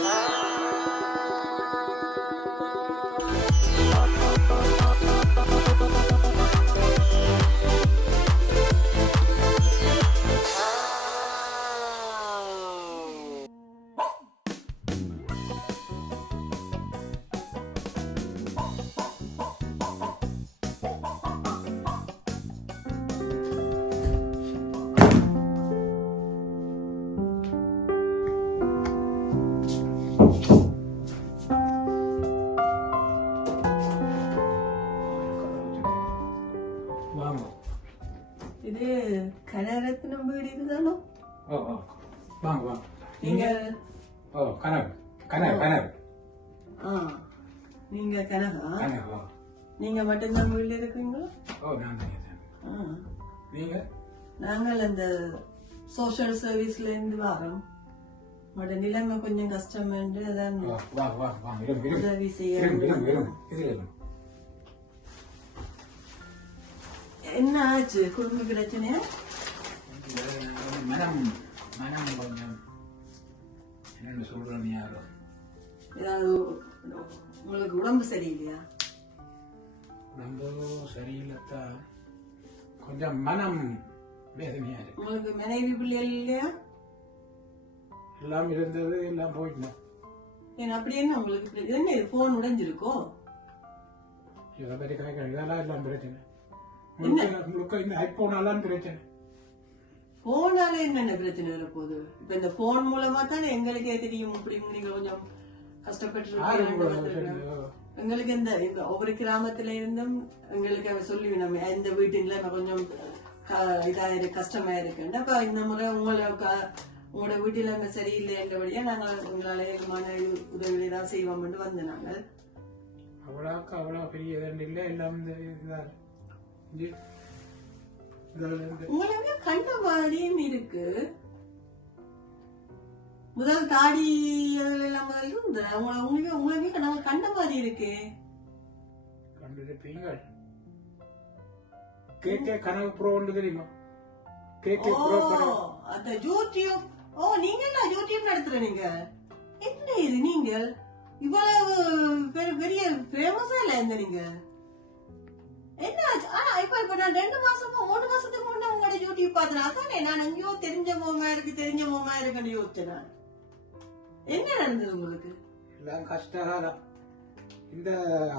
아. நாங்கள் அந்த சோஷியல் சர்வீஸ்ல இருந்து வரோம். உங்களோட நிலைமை கொஞ்சம் கஷ்டம் என்று அதான் உதவி செய்ய என்ன ஆச்சு? குடும்ப பிரச்சனையா? இந்த மனம் மனம் கொஞ்சம் என்னென்னு சொல்றேன் யாரும் ஏதாவது உங்களுக்கு உடம்பு சரியில்லையா? ரொம்ப சரியில்லைத்தான் கொஞ்சம் மனம் உங்களுக்கு மனைவி பிள்ளைகள் இல்லையா? எல்லாம் இருந்தது எல்லாம் போயிட்டோம் ஏன் அப்படி என்ன உங்களுக்கு இப்படி- இது என்ன போன் உடைஞ்சிருக்கோ? இதை பற்றி கேட்கணும் இதெல்லாம் எல்லாம் பிரச்சனை. முழுக்க இந்த ஐபோனெல்லாம் பிரச்சனை. போனால என்னென்ன பிரச்சனை வரப்போகுது? இப்ப இந்த போன் மூலமா தானே எங்களுக்கே தெரியும். இப்படி நீங்க கொஞ்சம் கஷ்டப்பட்டு எங்களுக்கு இந்த ஒவ்வொரு கிராமத்துல இருந்தும் எங்களுக்கு சொல்லி நம்ம இந்த வீட்டுல கொஞ்சம் க- இதா இருக்கு கஷ்டமா இருக்குன்னு அப்ப இந்த முறை உங்களை க- உங்களோட வீட்டுல அங்க சரியில்லைன்றபடியா நாங்கள் உங்களால ஏகமான உதவி தான் செய்வோம்னு வந்தோம் நாங்கள் அவ்வளோக்கு அவ்வளோ பெரிய இல்லை எல்லாம் இதுதான் உங்களுக்கு கண்ட மாதிரியும் இருக்கு முதல் தாடி அதுல எல்லாம் முதல் இருந்து உங்களை உங்களுக்கு உங்களுக்கு நாங்க கண்ட மாதிரி இருக்கு கண்டிருப்பீங்கள் கேக்கே கனவு ப்ரோன்னு தெரியுமா? கேக்கே ஓ ப்ரோ கனவு. அந்த யூடியூப். ஓ நீங்க என்ன யூடியூப் நடத்துற நீங்க? என்ன இது நீங்கள்? இவ்வளவு பெரிய பெரிய ஃபேமஸா இல்ல இந்த நீங்க? என்ன ஆச்சு? ஆனா இப்ப இப்ப நான் ரெண்டு மாசமா மூணு மாசத்துக்கு முன்ன உங்களோட யூடியூப் பார்த்தேன். அதானே நான் எங்கேயோ தெரிஞ்ச மோமா இருக்கு தெரிஞ்ச மோமா இருக்குன்னு யோசிச்சேன் என்ன நடந்தது உங்களுக்கு? எல்லாம் கஷ்டகாலம் இந்த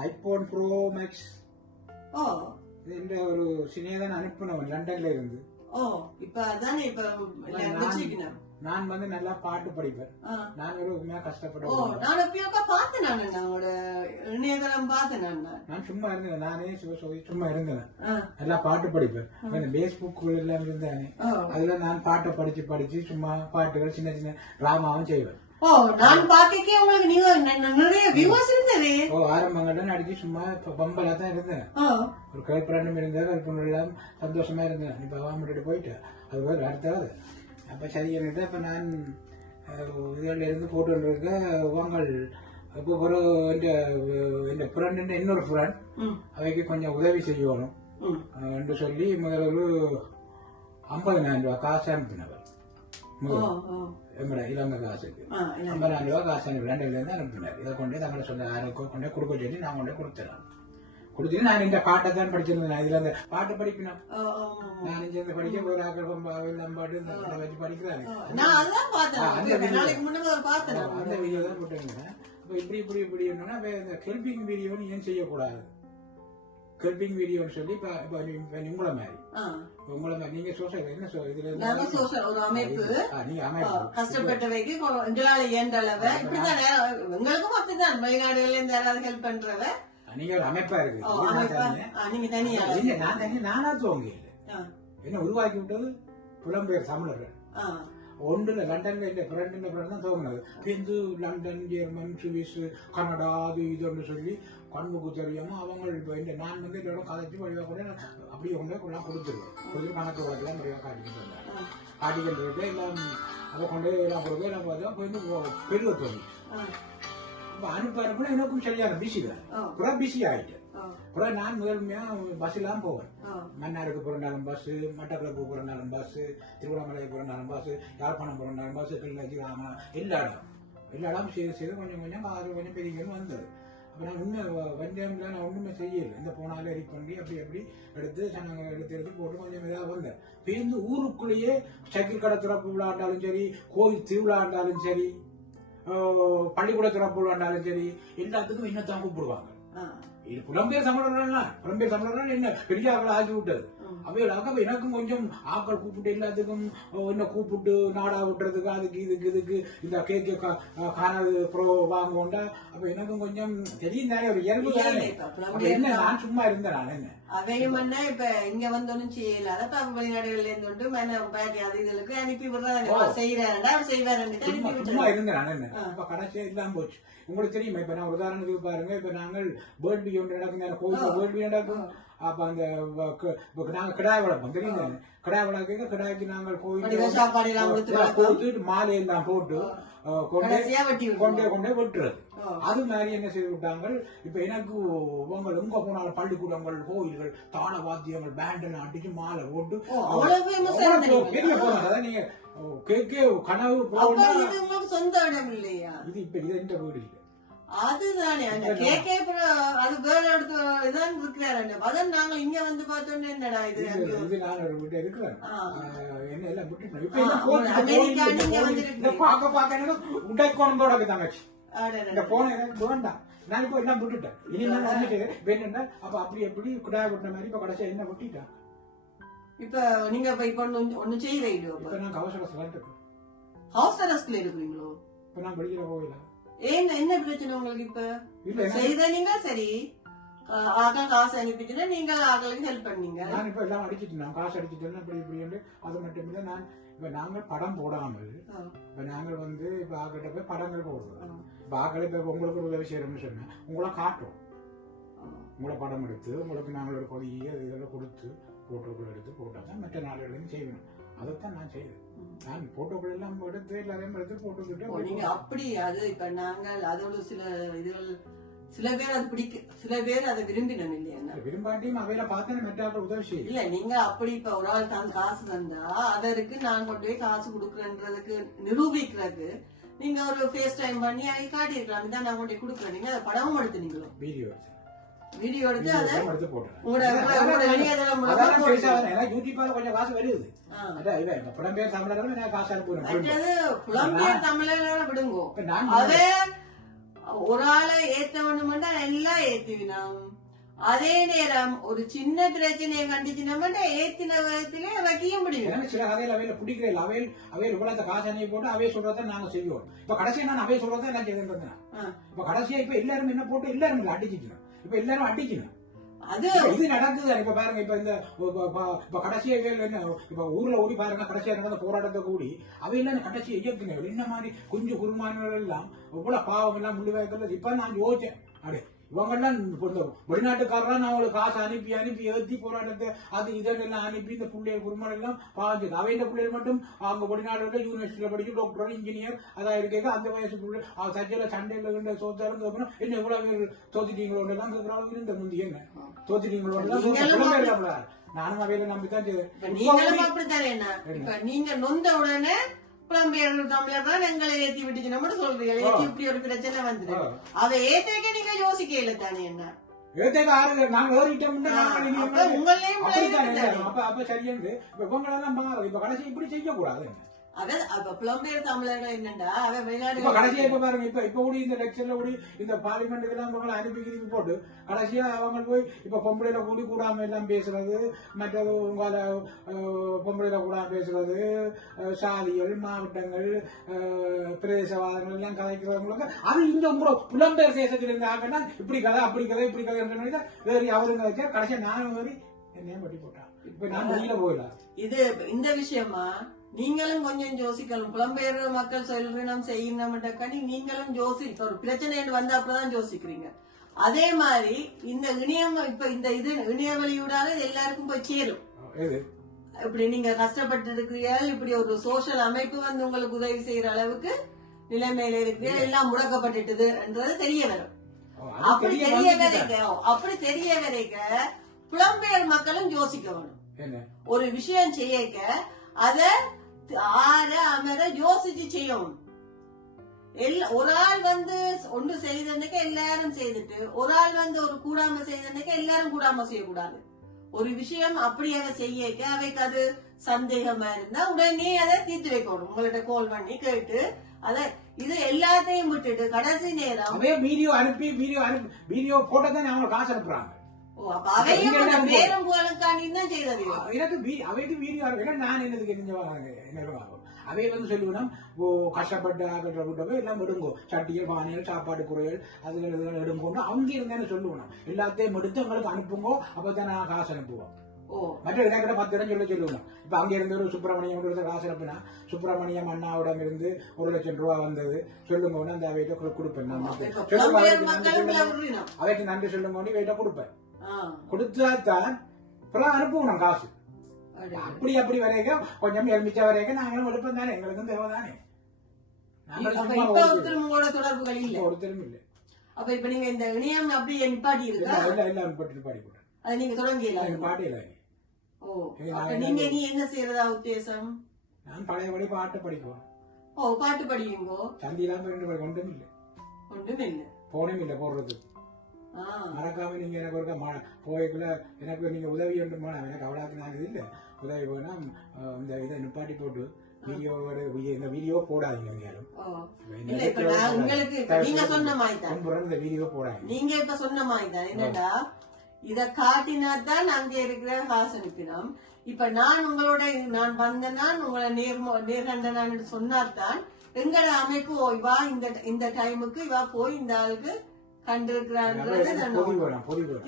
ஐபோன் ப்ரோ மேக்ஸ் ஓ. இந்த ஒரு சினியதான் அனுப்பினவன் லண்டன்ல இருந்து ஓ இப்ப அதானே இப்ப. நான் வந்து நல்லா பாட்டு படிப்பேன். நான் ஒரு ஒரு நான் எப்பயோக்கா பார்த்தேன் நான் உங்களோட இணையதளம் பார்த்தேன் நான் நான் சும்மா இருந்தேன் நானே சொல்லி சும்மா இருந்தேன். நல்லா பாட்டு படிப்பேன் பேஸ்புக் எல்லாம் இருந்தானே. அதுல நான் பாட்டை படிச்சு படிச்சு சும்மா பாட்டுகள் சின்ன சின்ன டிராமாவும் செய்வேன் ஓ நான் பாக்கக்கே உங்களுக்கு நீங்க நிறைய வியூவர்ஸ் நடிச்சு சும்மா பம்பலா தான் இருந்தேன். ஒரு கேர்ள் ஃப்ரெண்டும் இருந்தேன் கேர்ள் ஃப்ரெண்ட் எல்லாம் சந்தோஷமா இருந்தேன். இப்ப வாமிட்டு போயிட்டு. அது ஒரு அடுத்தாவது அப்ப சரி என்னட்டு அப்ப நான் இதுல இருந்து போட்டு இருக்க உங்கள் இப்போ ஒரு இந்த இந்த ஃப்ரெண்டு இன்னொரு ஃப்ரெண்ட் அவைக்கு கொஞ்சம் உதவி செய்யணும். என்று சொல்லி முதல்ல ஒரு ஐம்பதனாயிரம் ரூபாய் காசு அனுப்பினவர் எங்கட இலங்கை காசுக்கு ஐம்பதாயிரம் ரூபாய் காசு லண்டன்ல இருந்து அனுப்பினார் இதை கொண்டு தங்களை சொந்த யாருக்கோ கொண்டு கொடுக்க சொல்லி நான் கொண்டு கொடுத்துறேன். கொடுத்துட்டு நான் இந்த பாட்டை தான் படிச்சிருந்தேன். நான் இதுல இந்த பாட்டு ஓ. நான் இங்க படிக்க ஒரு ஆக்கள் எல்லாம் பாட்டு இதை வச்சு படிக்கிறாங்க அந்த. வீடியோ. தான் போட்டுருந்தேன். அப்ப இப்படி இப்படி இப்படி என்னன்னா இந்த ஹெல்பிங் வீடியோன்னு ஏன் செய்யக்கூடாது? ஹெல்பிங் வீடியோன்னு சொல்லி இப்ப இப்ப உங்களை மாதிரி. உங்களை நீங்க சோசியல் என்ன இதுல சோஷியல் ஒரு அமைப்பு. கஷ்டப்பட்டவைக்கு எங்களால இயன்ற அளவு. இப்படிதான் எங்களுக்கும் அப்படிதான் வெளிநாடுகள்ல இருந்து யாராவது ஹெல்ப் பண்றவ. நீங்க ஒரு அமைப்பா இருக்கு. தனியா. நீங்க தனியா? இல்ல, நான் தனி நானா தோங்க என்ன உருவாக்கி விட்டது? புலம்பெயர் தமிழர்கள். ஒன்றுல லண்டன்ல இந்த ஃப்ரெண்ட் இந்த ஃப்ரெண்ட் தான் தோங்கினது. Bindu London German Swiss Canada அது இதுன்னு சொல்லி கண்ணுக்கு தெரியாம அவங்க இப்ப இந்த நான் வந்து இதோட கதைச்சு வழியாக கூட நான் அப்படியே கொண்டு கொடுத்துருவேன். கொடுத்து கணக்கு வழக்கெல்லாம் முறையாக காட்டிக்கிட்டு காட்டிக்கிட்டு எல்லாம் அதை கொண்டு போய் எல்லாம் கொடுக்க எல்லாம் பார்த்தா போய் வந்து பெரிய தோணி இப்போ அனுப்பாரு கூட எனக்கும் சரியான பிஸி தான் பிஸி ஆயிட்டேன். ஆ, அப்புறம் நான் முதன்மையா பஸ்ஸெல்லாம் போவேன். ஆ. மன்னாருக்கு பிறந்தாலும் பஸ் மட்டக்களப்பு பிறந்தாலும் பஸ் திருவண்ணாமலை பிறந்தாலும் பஸ் யாழ்ப்பாணம் பிறந்தாலும் பஸ் கிள்ளச்சி ராம எல்லா இடம். எல்லா இடம் செய்து செய்து கொஞ்சம் கொஞ்சம் காது கொஞ்சம் பெரியன்னு வந்தது. அப்போ நான் உண்மை வஞ்சம்ல நான் ஒன்றுமே செய்யலை. இந்த போனாலும் எரி பண்ணி அப்படி அப்படி எடுத்து சனங்க எடுத்து எடுத்து போட்டு கொஞ்சம் இதாக வந்தேன். பேருந்து ஊருக்குள்ளேயே சைக்கிள் கடை திறப்பு விழாண்டாலும் சரி கோயில் திருவிழாண்டாலும் சரி பள்ளிக்கூட திறப்பு விழாண்டாலும் சரி எல்லாத்துக்கும் என்னத்தான் கூப்பிடுவாங்க. இது புலம்பெயர் தமிழர்கள் புலம்பெயர் தமிழர்கள் என்ன? பெரிய ஆக்கள் ஆக்கி விட்டது அவைகளாக எனக்கும் கொஞ்சம் ஆக்கள் கூப்பிட்டு எல்லாத்துக்கும் என்ன கூப்பிட்டு நாடா விட்டுறதுக்கு அதுக்கு இதுக்கு இதுக்கு இந்த கேக்கு காணது ப்ரோ வாங்குவோண்டா அப்ப எனக்கும் கொஞ்சம் தெரியும் தானே ஒரு இயல்பு தானே. அப்ப என்ன. நான் சும்மா இருந்தேன் நான் என்ன? அவையும் என்ன இப்ப இங்க வந்தோன்னு செய்யல அதான் வெளிநாடுகள்ல இருந்து வந்து மன பாட்டி அது இதுகளுக்கு அனுப்பி விடுறாங்க. செய்யறாருடா செய்வாருன்னு சும்மா இருந்தேன் நான் என்ன? இப்ப கடைசியா இல்லாம போச்சு. உங்களுக்கு தெரியுமா இப்ப நான் உதாரணத்துக்கு பாருங்க இப்ப நாங்கள் பேர்ட் பி ஒன்று நடக்குது கோயில் பேர்ட் பி நடக்கும். அப்ப அந்த வ- க- இப்ப நாங்க கிடாய் வளர்ப்போம் தெரியுங்க கிடாய் வளர்க்க கிடாய்க்கு நாங்கள் எல்லாம் கொடுத்து வளர்ப்போம். போட்டு கொண்டு கொண்டே கொண்டே விட்டுறது. அது மாதிரி என்ன செய்து விட்டாங்க? இப்ப எனக்கு உங்கள் எங்க போனாலும் பள்ளிக்கூடங்கள் கோயில்கள் தாள வாத்தியங்கள் பேண்ட் எல்லாம் அடிச்சு மாலை போட்டு. பெரிய போனோம் அதான் நீங்க? கனவு சொந்த இடம் இல்லையா? இது இப்ப இது எந்த வீடு அதுதானே அந்த கேக்கே அது வேற இடத்துல இதான் இருக்கிறாரு அதான் நாங்க இங்க வந்து பார்த்தோன்னே என்னடா இது? இது நான் ஒரு வீட்டு இருக்கிறேன். என்ன எல்லாம் விட்டுட்டோம் இப்ப அமெரிக்கா நீங்க. இந்த பார்க்க பார்க்க எனக்கு உடைக்கோணத்தோட இருக்கு தங்கச்சி. அடடட. இந்த போன எனக்கு வேண்டாம் நான் இப்போ எல்லாம் விட்டுட்டேன். இனி நான் வந்துட்டு வேணும்னா அப்ப அப்படி எப்படி குடாய விட்ட மாதிரி இப்ப கடைசியா என்ன விட்டுட்டேன் இப்ப நீங்க இப்ப இப்ப நான் கவசர சிலண்டுக்கு ஹவுஸ் இருக்கிறீங்களோ? இப்ப நான் வெளியில போகல. ஏன் என்ன பிரச்சனை உங்களுக்கு இப்ப? இல்ல எனக்கு- செய்த நீங்க? சரி. ஆக்கள் காசு அனுப்பிச்சுட்டு நீங்க ஆக்களுக்கு ஹெல்ப் பண்ணீங்க. நான் இப்ப எல்லாம் அடிச்சிட்டு நான் காசு அடிச்சிட்டேன் இப்படி என்று அது மட்டும் இல்ல நான் இப்ப நாங்கள் படம் போடாமல். இப்ப நாங்கள் வந்து இப்ப போய் படங்கள் போடுறோம். இப்ப ஆக்களை இப்ப உங்களுக்கு ஒரு உதவி செய்யறோம்னு சொன்னேன் உங்களை காட்டுறோம். உங்களை படம் எடுத்து உங்களுக்கு நாங்கள் ஒரு கொடியை இதெல்லாம் கொடுத்து போட்டோக்கள் எடுத்து போட்டால் தான் மற்ற நாடுகளையும் செய்வேன். அதைத்தான் நான் செய்வேன். நான் போட்டோக்கள் எல்லாம் எடுத்து எல்லாரையும் எடுத்து நீங்க போட்டுக்கிட்டு அப்படி அது இப்ப நாங்கள் அதோட சில இதுகள் சில பேர் அது பிடிக்க சில பேர் அதை விரும்பினோம் இல்லையா? விரும்பாட்டியும் அவையில பார்த்தேன் மற்ற உதவி இல்ல நீங்க அப்படி இப்ப ஒரு ஆள் தான் காசு தந்தா அவருக்கு நான் கொண்டு போய் காசு கொடுக்குறேன்றதுக்கு நிரூபிக்கிறதுக்கு நீங்க ஒரு ஃபேஸ் டைம் பண்ணி அதை காட்டியிருக்கலாம் இதான் நான் கொண்டு போய் கொடுக்குறேன். நீங்க அதை படமும் எடுத்துனீங்களோ? வீடியோ வீடியோ எடுத்து அதை உங்களோட உங்களோட இணையதளம் மூலமா போட்டு- கொஞ்சம் காசு வருது. புலம்பெயர் தமிழர்கள் நான் காசு அனுப்புறேன் புலம்பெயர் தமிழர்கள விடுங்கோ. நான் அதே ஒரு ஆளை ஏத்த வேணுமெண்டா எல்லாம் ஏத்துவினோம் அதே நேரம் ஒரு சின்ன பிரச்சனையை கண்டிச்சுனோம்னா ஏத்தின விதத்திலே வைக்க முடியும். சில கதையில் அவையில பிடிக்கிறேன் அவையில் அவையில் இவ்வளவு காசு அணையை போட்டு அவைய சொல்றதை நாங்க செய்வோம். இப்ப கடைசியா நான் அவைய சொல்றதை செய்துட்டு ஆ. இப்ப கடைசியா இப்ப எல்லாரும் என்ன போட்டு எல்லாரும் அடிச்சிட்டு இப்ப எல்லாரும் அடிக்கணும் அது இது நடக்குது இப்ப பாருங்க இப்ப இந்த இப்ப- கடைசியா என்ன இப்ப ஊர்ல ஓடி பாருங்க கடைசியா நடந்த போராட்டத்தை கூடி அவையெல்லாம் கடைசியா இயக்குனவர்கள் என்ன மாதிரி குஞ்சு குருமானவர்கள் எல்லாம் இவ்வளவு பாவம் எல்லாம் முள்ளுவாய்க்கிறது இப்ப நான் யோசிச்சேன் அடே இவங்கெல்லாம் இந்த வெளிநாட்டுக்காரலாம் நான் அவங்களுக்கு காசு அனுப்பி அனுப்பி ஏற்றி போராட்டத்தை அது இதெல்லாம் அனுப்பி இந்த பிள்ளைகள் குடும்பம் எல்லாம் அவை இந்த பிள்ளைகள் மட்டும் அவங்க வெளிநாடுல யூனிவர்சிட்டியில படிச்சு டாக்டர் இன்ஜினியர் அதா இருக்க அந்த வயசு பிள்ளை சஜ்ஜல சண்டையில இருந்த சோத்தாலும் கேட்கணும். என்ன இவ்வளவு தோத்துட்டீங்களோட எல்லாம் கேட்கறாங்க. இருந்த முந்தி என்ன? தோத்துட்டீங்களோட நானும் அவையில நம்பித்தான் நீங்க நொந்த உடனே புலம்பெயர் தமிழர் தான் எங்களை ஏத்தி மட்டும் சொல்றீங்க. ஏத்தி இப்படி ஒரு பிரச்சனை வந்துடு அதை ஏத்தக்க நீங்க யோசிக்கல தானே என்ன? உங்களையும் அப்ப அப்ப சரியானது இப்ப இவங்களெல்லாம் மாறும் இப்ப கடைசி இப்படி செய்யக்கூடாது அவன் அப்ப புலம்பெயர் தமிழர்கள் என்னண்டா? அவன் இப்ப வெளிநாடு கடைசியா இப்ப பாருங்க இப்ப இப்ப கூட இந்த லெக்சர்ல கூட இந்த பார்லிமெண்ட்டுக்கு எல்லாம் அவங்களை அனுப்பி கிருப்பி போட்டு கடைசியா அவங்க போய் இப்ப பொம்பளையில கூடி கூடாம எல்லாம் பேசுறது மற்றது உங்கள பொம்பளையில கூடாம பேசுறது சாதிகள் மாவட்டங்கள் பிரதேசவாதங்கள் எல்லாம் கதைக்கிறவங்களுக்கு அது இந்த புலம்பெயர் தேசத்தில் இருந்த ஆகனா இப்படி கதை அப்படி கதை இப்படி கதை வேறு அவருங்க கடைசியா நானும் வேறு என்னையும் பட்டி போட்டான். இப்ப நான் வெளியில போயிடலாம் இது இந்த விஷயமா? நீங்களும் கொஞ்சம் யோசிக்கணும். புலம்பெயர் மக்கள் சொல்றணும் செய்யணும்ட்டாக்காண்டி நீங்களும் யோசி ஒரு பிரச்சனை வந்த அப்புறம் யோசிக்கிறீங்க. அதே மாதிரி இந்த இணையம் இப்ப இந்த இது இணைய வழியூடாக இது எல்லாருக்கும் போய் சேரும். இப்படி நீங்க கஷ்டப்பட்டு இருக்கிறீர்கள் இப்படி ஒரு சோஷியல் அமைப்பு வந்து உங்களுக்கு உதவி செய்யற அளவுக்கு நிலைமையில இருக்கிறீர்கள் எல்லாம் முடக்கப்பட்டுட்டுது என்றது தெரிய வரும். அப்படி தெரிய வரைக்கும் அப்படி தெரிய வரைக்கும் புலம்பெயர் மக்களும் யோசிக்க வேணும். ஒரு விஷயம் செய்யக்க அத ஆற அமர யோசிச்சு செய்யணும். ஒரு ஆள் வந்து ஒன்று செய்தன்னைக்கு எல்லாரும் செய்துட்டு ஒரு ஆள் வந்து ஒரு கூடாம செய்தன்னைக்கு எல்லாரும் கூடாம செய்யக்கூடாது. ஒரு விஷயம் அப்படி அதை செய்ய அவைக்கு அது சந்தேகமா இருந்தா உடனே அதை தீர்த்து வைக்கணும். உங்கள்ட்ட கால் பண்ணி கேட்டு அத இது எல்லாத்தையும் விட்டுட்டு கடைசி நேரம் வீடியோ அனுப்பி வீடியோ அனுப்பி வீடியோ போட்டதான் அவங்க காசு அனுப்புறாங்க. அவைக்கு அனுப்பி ஏன்னா நான் என்னதுக்கு என்ன என்ன அவை வந்து சொல்லுவேன் ஓ கஷ்டப்பட்ட ஆகிட்ட விட்டவே எல்லாம் எடுங்கோ சட்டிகள் பானைகள் சாப்பாடு குறைகள் அதுகள் இதுகள் எடுங்கோன்னு அவங்க சொல்லுவேன் எல்லாத்தையும் எடுத்து எங்களுக்கு அனுப்புங்கோ அப்பதான் நான் காசு அனுப்புவோம். ஓ. மற்ற இடங்கிட்ட பத்து இடம் சொல்ல சொல்லுவேன் இப்ப அங்க இருந்து ஒரு சுப்பிரமணியம் ஒருத்தர் காசு அனுப்புனா சுப்பிரமணியம் அண்ணாவிடம் இருந்து ஒரு லட்சம் ரூபா வந்தது. சொல்லுங்க அந்த அவைகிட்ட கொடு- கொடுப்பேன். நான் அவைக்கு நன்றி சொல்லுங்க. இவைகிட்ட கொடுப்பேன். ஆ, கொடுத்தா தான் இப்பெல்லாம் அனுப்புவோம் காசு. அப்படி அப்படி வரைக்கும் கொஞ்சம் எலுமிச்ச வரைக்கும் நாங்களும் எடுப்போம் தானே எங்களுக்கும் தேவை தானே. தொடர்புகள் இல்ல. ஒருத்தரும் இல்லை. அப்ப இப்ப நீங்க இந்த இணையம் அப்படியே நிப்பாட்டி இருக்கா இல்ல இல்ல எல்லாம் பட்டு பாடி போட்டேன். அது நீங்க பாட்டு இல்லை ஓ நீங்க நீ என்ன செய்யறதா உத்தேசம்? நான் பழையபடி பாட்டு படிப்போம். ஓ பாட்டு படியுங்கோ? சந்தியெல்லாம் ரெண்டு பேர் ஒன்றும் இல்லை. ஒன்றும் இல்ல. போனும் இல்லை போடுறதுக்கு. மறக்காம நீங்க எனக்கு ஒரு போய்க்குள்ள எனக்கு நீங்க உதவி போனேன் எனக்கு அவ்வளோக்கு இது இல்லை. உதவி வேணா அஹ், இந்த இதை நிப்பாட்டி போட்டு வீடியோவோட இந்த வீடியோ போடாதீங்க எங்கேயாலும் நீங்க இந்த வீடியோ போடாதீங்க. இப்ப சொன்ன மாதிரி தான் என்னடா? இத காட்டினா தான் அங்க இருக்கிற ஹாசனுக்கிடம் இப்ப நான் உங்களோட நான் வந்தேன்னா உங்களை நேர் நேர்கண்டனான்னு சொன்னாதான் எங்களோட அமைப்பு இவா இந்த இந்த டைமுக்கு இவா போய் இந்த ஆளுக்கு வேணும்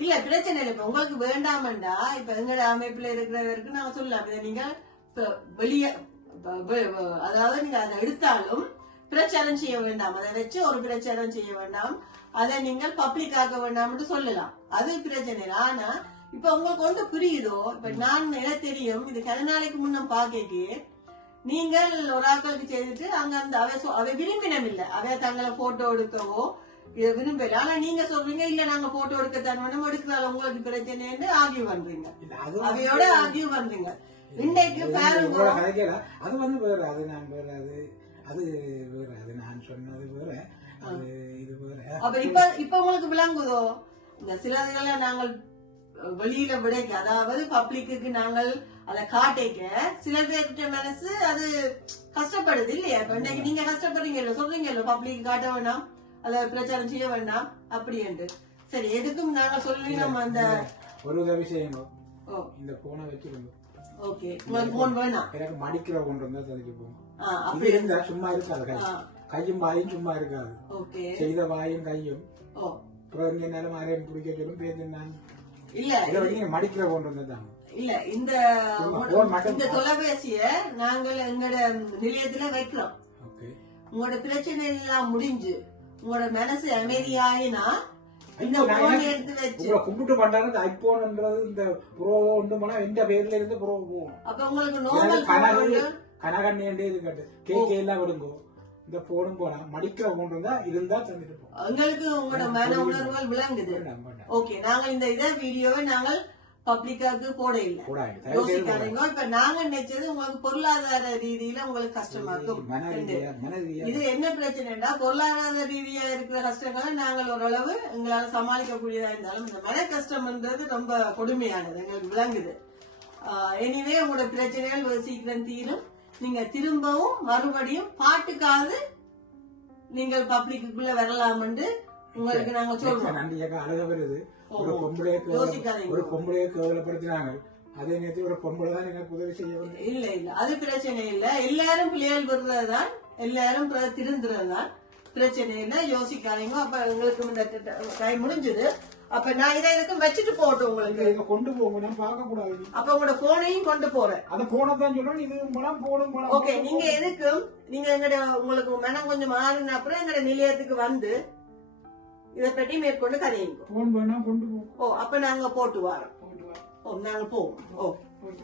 இல்ல பிரச்சனை இல்லை. உங்களுக்கு வேண்டாமண்டா? இப்ப எங்கட அமைப்புல இருக்கிறவருக்கு நாங்க சொல்லலாம். இதை நீங்க வெளிய அதாவது நீங்க அதை எடுத்தாலும் பிரச்சாரம் செய்ய வேண்டாம். அதை வச்சு ஒரு பிரச்சாரம் செய்ய வேண்டாம். அதை நீங்கள் பப்ளிக் ஆக்க வேண்டாம்னு சொல்லலாம். அது பிரச்சனை இல்லை. ஆனா இப்ப உங்களுக்கு ஒன்று புரியுதோ? இப்ப நான் எனக்கு தெரியும். இது கன நாளைக்கு முன்ன பாக்கி நீங்கள் ஒரு ஆக்களுக்கு செய்துட்டு அங்க அந்த அவை அவை விரும்பினம் இல்ல அவை தங்களை போட்டோ எடுக்கவோ இதை விரும்பல ஆனா நீங்க சொல்றீங்க இல்ல நாங்க போட்டோ எடுக்க தன் வேணும் எடுக்கிறாள் உங்களுக்கு பிரச்சனைன்னு ஆர்கியூ பண்றீங்க அவையோட ஆர்கியூ பண்றீங்க இன்றைக்கு அது வந்து வேற அது நான் வேற அது அது வேற அது நான் சொன்னது வேற. அது இது வேற. அப்ப இப்ப இப்ப உங்களுக்கு விளங்குதோ? இந்த சிலதுகளை நாங்கள் வெளியில விடைக்க அதாவது பப்ளிக்கு நாங்கள் அதை காட்டிக்க சில பேர்கிட்ட மனசு அது கஷ்டப்படுது இல்லையா? இப்ப இன்னைக்கு நீங்க கஷ்டப்படுறீங்கல்ல சொல்றீங்கல்ல பப்ளிக் காட்ட வேண்டாம் அதை பிரச்சாரம் செய்ய வேண்டாம் அப்படி என்று. சரி எதுக்கும் நாங்க சொல்லி நம்ம அந்த ஒரு உதவி செய்யுங்க. ஓ. இந்த போனை ஓகே உங்களுக்கு போன் வேணாம். எனக்கு மடிக்கிற கொண்டு இருந்தா தெரிஞ்சு போங்க. ஆ, இது அப்படி இருந்தா சும்மா இருக்காது கை ஆ, கையும் வாயும் சும்மா இருக்காது. ஓகே. செய்த வாயும் கையும். ஓ. அப்புறம் இங்க நேரம் ஆரையும் பிடிக்க சொல்லும் இல்ல இதை வச்சு மடிக்கிற கொண்டு வந்ததாங்க இல்ல இந்த இந்த தொலைபேசிய நாங்கள் எங்கட நிலையத்துல வைக்கிறோம். ஓகே. உங்களோட பிரச்சனை எல்லாம் முடிஞ்சு உங்களோட மனசு அமைதியாயினா உங்களை கும்பிட்டு பண்றாங்க இந்த ஐபோன்ன்றது இந்த புரோவோ ஒன்று போனா எந்த பேர்ல இருந்து புரோவோ போகும் அப்ப உங்களுக்கு எனக்கு நார்மல் கனகு கனகண்ணியண்டே இருக்கட்டு கேக்கே எல்லாம் விடுங்கோ. இந்த போனும் போனா மடிக்கிற போன் இருந்தா தந்துட்டு போகும் எங்களுக்கு உங்களோட மன உணர்வுகள் விளங்குது. ஓகே நாங்கள் இந்த இதை வீடியோவை நாங்கள் பப்ளிக்காக்கு போட இல்லை. யோசிக்காதீங்க. இப்ப நாங்க நினைச்சது உங்களுக்கு பொருளாதார ரீதியில உங்களுக்கு கஷ்டமா இருக்கும். இது என்ன பிரச்சனைடா பொருளாதார ரீதியா இருக்கிற கஷ்டங்களை நாங்கள் ஓரளவு எங்களால சமாளிக்கக்கூடியதா இருந்தாலும் இந்த மன கஷ்டம்ன்றது ரொம்ப கொடுமையானது எங்களுக்கு விளங்குது. எனிவே உங்களோட பிரச்சனைகள் சீக்கிரம் தீரும். நீங்க திரும்பவும் மறுபடியும் பாட்டுக்காவது நீங்கள் பப்ளிக்குள்ள வரலாம் என்று உங்களுக்கு நாங்க சொல்றோம். நன்றியாக அழக வருது ஒரு பொம்பளைய. ஒரு பொம்பளைய கேவலப்படுத்தினாங்க. அதே நேரத்தில் ஒரு பொம்பளை தான் எனக்கு உதவி செய்ய இல்ல இல்ல. அது பிரச்சனை இல்ல. எல்லாரும் பிள்ளைகள் விடுறதுதான் எல்லாரும் திருந்துறதுதான் பிரச்சனை இல்ல. யோசிக்காதீங்க. அப்ப உங்களுக்கு இந்த டைம் முடிஞ்சது. அப்ப நான் இதை இதுக்கும் வச்சுட்டு போட்டோம் உங்களுக்கு. கொண்டு போங்க. நான் பார்க்க கூடாது அப்ப உங்களோட போனையும் கொண்டு போறேன். அதை போனதான் சொல்லணும் இது பணம் போடும் ஓகே நீங்க எதுக்கும் நீங்க எங்கட உங்களுக்கு மனம் கொஞ்சம் மாறின அப்புறம் எங்கட நிலையத்துக்கு வந்து இதை பற்றி மேற்கொண்டு கதையுங்க. போன் வேணா கொண்டு போ. ஓ அப்ப நாங்க போட்டு வரோம். போட்டு ஓ நாங்க போவோம். ஓ. போட்டு